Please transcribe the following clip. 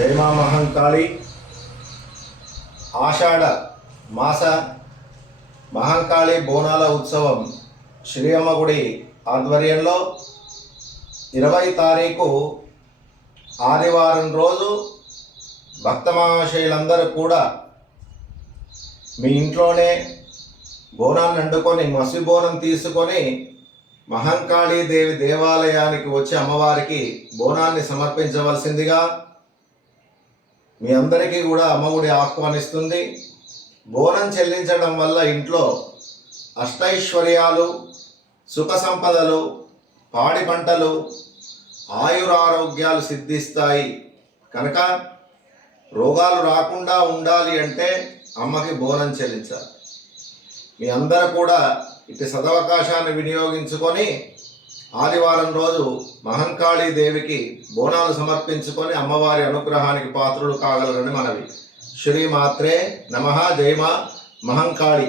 జయమా మహంకాళి ఆషాఢ మాస మహంకాళి బోనాల ఉత్సవం శ్రీ అమ్మ గుడి ఆధ్వర్యంలో 20 తారీఖు ఆదివారం రోజు భక్త మహాశయులందరూ కూడా మీ ఇంట్లోనే బోనాన్ని వండుకొని మసి బోనం తీసుకొని మహంకాళీ దేవి దేవాలయానికి వచ్చి అమ్మవారికి బోనాన్ని సమర్పించవలసిందిగా మీ అందరికీ కూడా అమ్మగుడి ఆహ్వానిస్తుంది. బోనం చెల్లించడం వల్ల ఇంట్లో అష్టైశ్వర్యాలు, సుఖ సంపదలు, పాడి పంటలు, ఆయురారోగ్యాలు సిద్ధిస్తాయి. కనుక రోగాలు రాకుండా ఉండాలి అంటే అమ్మకి బోనం చెల్లించాలి. మీ అందరూ కూడా ఇటు సదవకాశాన్ని వినియోగించుకొని ఆదివారం రోజు మహంకాళీ దేవికి బోనాలు సమర్పించుకొని అమ్మవారి అనుగ్రహానికి పాత్రులు కాగలరని మనవి. శ్రీమాత్రే నమః. జయమా మహంకాళి.